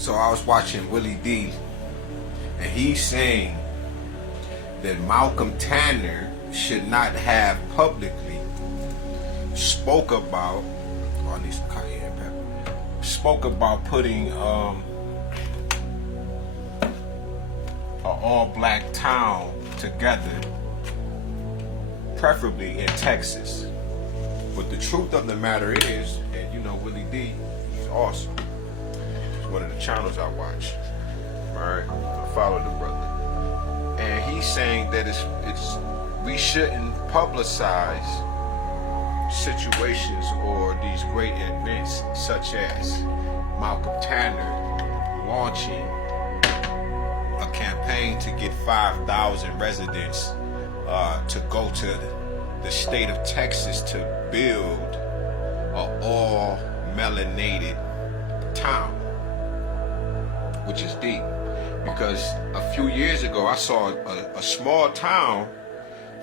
So I was watching Willie D, and he's saying that Malcolm Tanner should not have publicly spoke about on these cayenne pepper, spoke about putting an all-black town together, preferably in Texas. But the truth of the matter is, and you know Willie D, he's awesome. It's one of the channels I watch. Alright, I follow the brother. And he's saying that it's we shouldn't publicize situations or these great events such as Malcolm Tanner launching a campaign to get 5,000 residents to go to the state of Texas to build an all melanated town, which is deep. Because a few years ago I saw a small town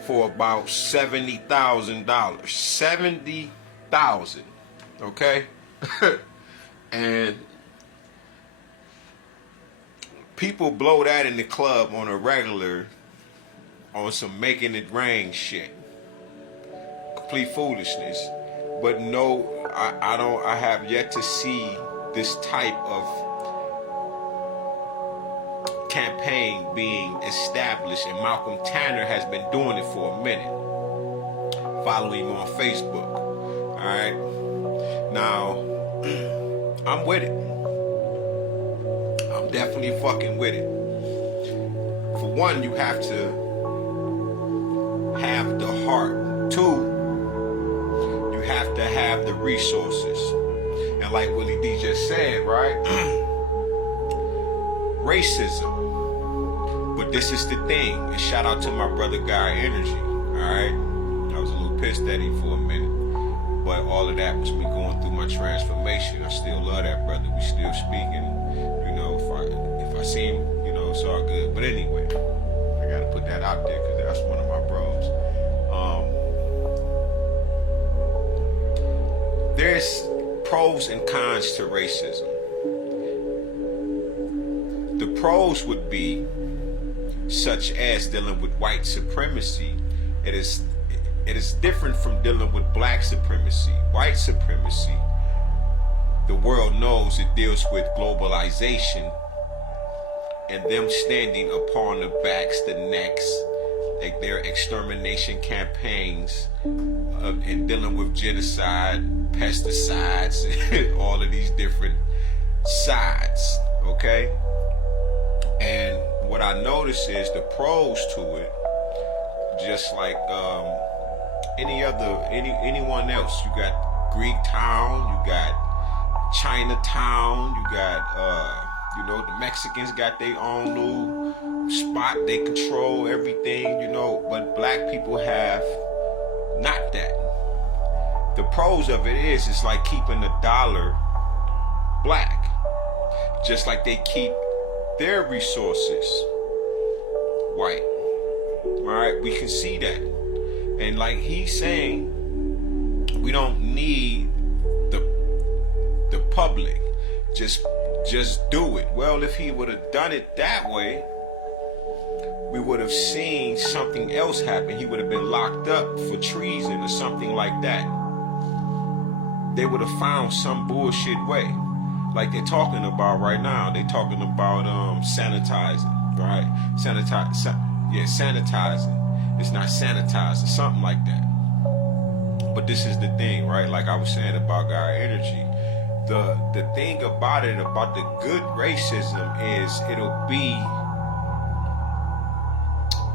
for about $70,000. $70,000, okay? And people blow that in the club on a regular, on some making it rain shit. Complete foolishness. But no, I have yet to see this type of campaign being established, and Malcolm Tanner has been doing it for a minute. Follow him on Facebook. Alright? Now, I'm with it. I'm definitely fucking with it. For one, you have to have the heart. Two, you have to have the resources. And like Willie D just said, right? Racism. But this is the thing. And shout out to my brother Guy Energy. Alright? I was a little pissed at him for a minute. But all of that was me going through my transformation. I still love that brother. We still speaking. You know, if I see him, you know, it's all good. But anyway, I gotta put that out there because that's one of my bros. There's pros and cons to racism. The pros would be such as dealing with white supremacy. It is different from dealing with black supremacy. White supremacy, the world knows it deals with globalization and them standing upon the backs, the necks, like their extermination campaigns and dealing with genocide, pesticides, all of these different sides, okay? And what I notice is the pros to it, just like anyone else. You got Greek town, you got Chinatown, you got you know, the Mexicans got their own little spot, they control everything, you know, but black people have not that. The pros of it is it's like keeping the dollar black, just like they keep their resources white. Alright, we can see that. And like he's saying, we don't need the public. Just do it. Well, if he would have done it that way, we would have seen something else happen. He would have been locked up for treason or something like that. They would have found some bullshit way. Like they're talking about right now. They're talking about sanitizing, right? Sanitizing. It's not sanitizing, something like that. But this is the thing, right? Like I was saying about Guy Energy. The thing about it, about the good racism, is it'll be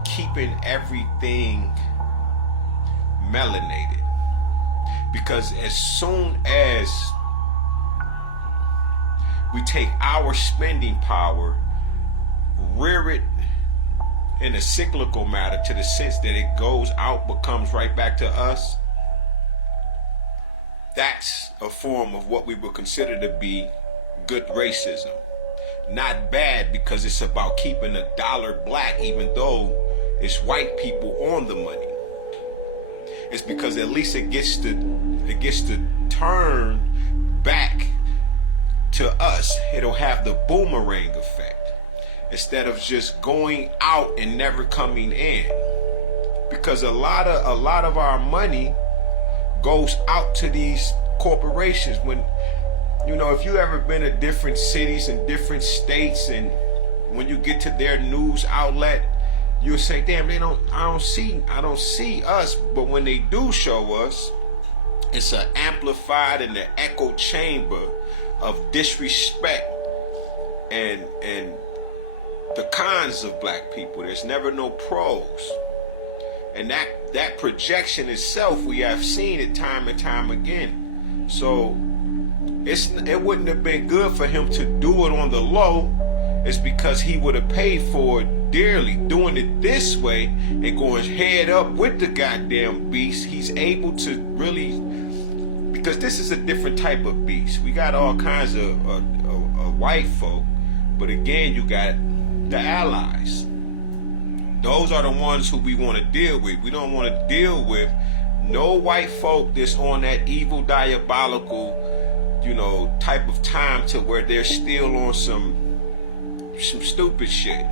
keeping everything melanated. Because as soon as we take our spending power, rear it in a cyclical matter to the sense that it goes out but comes right back to us, that's a form of what we would consider to be good racism. Not bad, because it's about keeping the dollar black even though it's white people on the money. It's because at least it gets to turn back to us, it'll have the boomerang effect instead of just going out and never coming in. Because a lot of our money goes out to these corporations. When, you know, if you ever been to different cities and different states, and when you get to their news outlet, you'll say, damn, I don't see us. But when they do show us, it's an amplified and an echo chamber of disrespect and the cons of black people. There's never no pros. And that projection itself, we have seen it time and time again. So it wouldn't have been good for him to do it on the low. It's because he would have paid for it dearly. Doing it this way and going head up with the goddamn beast, he's able to really, because this is a different type of beast. We got all kinds of white folk, but again, you got the allies. Those are the ones who we want to deal with. We don't want to deal with no white folk that's on that evil, diabolical, you know, type of time to where they're still on some stupid shit.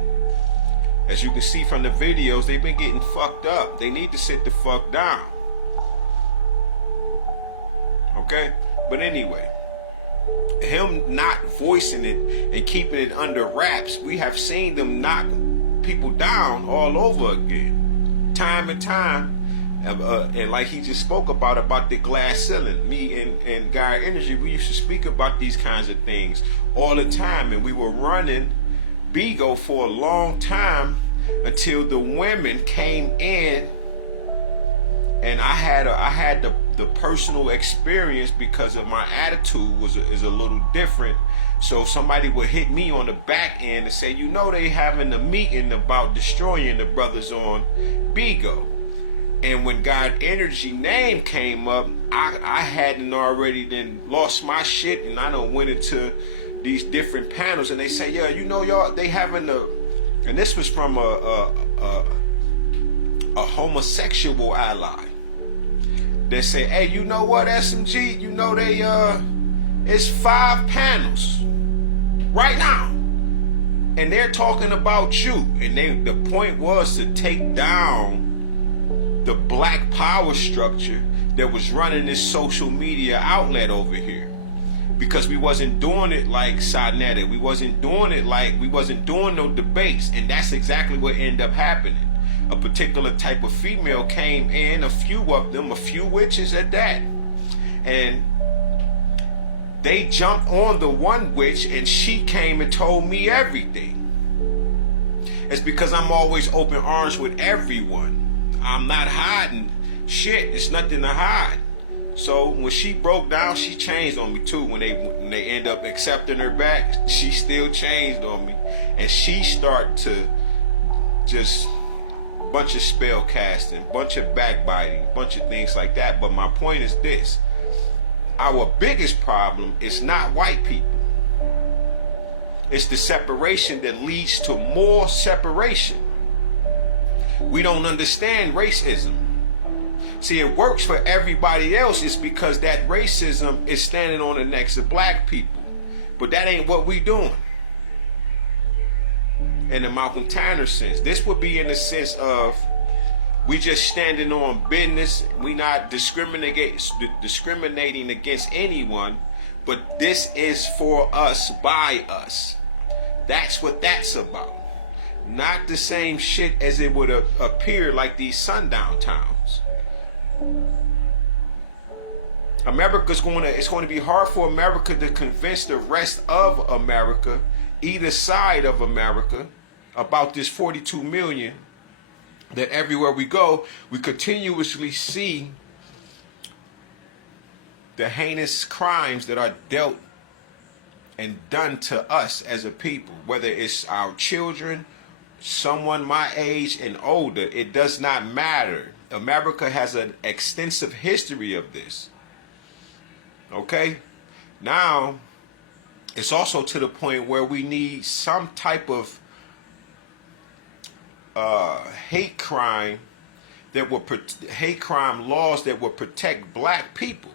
As you can see from the videos, they've been getting fucked up. They need to sit the fuck down. Okay? But anyway, him not voicing it and keeping it under wraps, we have seen them knock people down all over again, time and time. And like he just spoke about the glass ceiling. Me and Guy Energy, we used to speak about these kinds of things all the time, and we were running Bigo for a long time until the women came in, and I had the personal experience, because of my attitude is a little different. So somebody would hit me on the back end and say, you know, they having a meeting about destroying the brothers on Bigo. And when God Energy name came up, I hadn't already then lost my shit, and I done went into these different panels, and they say, yeah, you know, y'all, they having and this was from a homosexual ally. They say, hey, you know what, SMG, you know, they it's 5 panels right now, and they're talking about you, and the point was to take down the black power structure that was running this social media outlet over here. Because we wasn't doing it like Sonetta. We wasn't doing no debates. And that's exactly what ended up happening. A particular type of female came in, a few of them, a few witches at that. And they jumped on the one witch, and she came and told me everything. It's because I'm always open arms with everyone. I'm not hiding shit. It's nothing to hide. So when she broke down, she changed on me too. When they end up accepting her back, she still changed on me, and she started to just bunch of spell casting, bunch of backbiting, bunch of things like that. But my point is this: our biggest problem is not white people. It's the separation that leads to more separation. We don't understand racism. See, it works for everybody else. It's because that racism is standing on the necks of black people. But that ain't what we doing. In the Malcolm Tanner sense, this would be in the sense of we just standing on business. We not discriminating against anyone, but this is for us, by us. That's what that's about. Not the same shit as it would appear like these sundown towns. It's going to be hard for America to convince the rest of America, either side of America, about this 42 million, that everywhere we go, we continuously see the heinous crimes that are dealt and done to us as a people, whether it's our children, someone my age and older. It does not matter. America has an extensive history of this. Okay? Now, it's also to the point where we need some type of hate crime laws that will protect black people.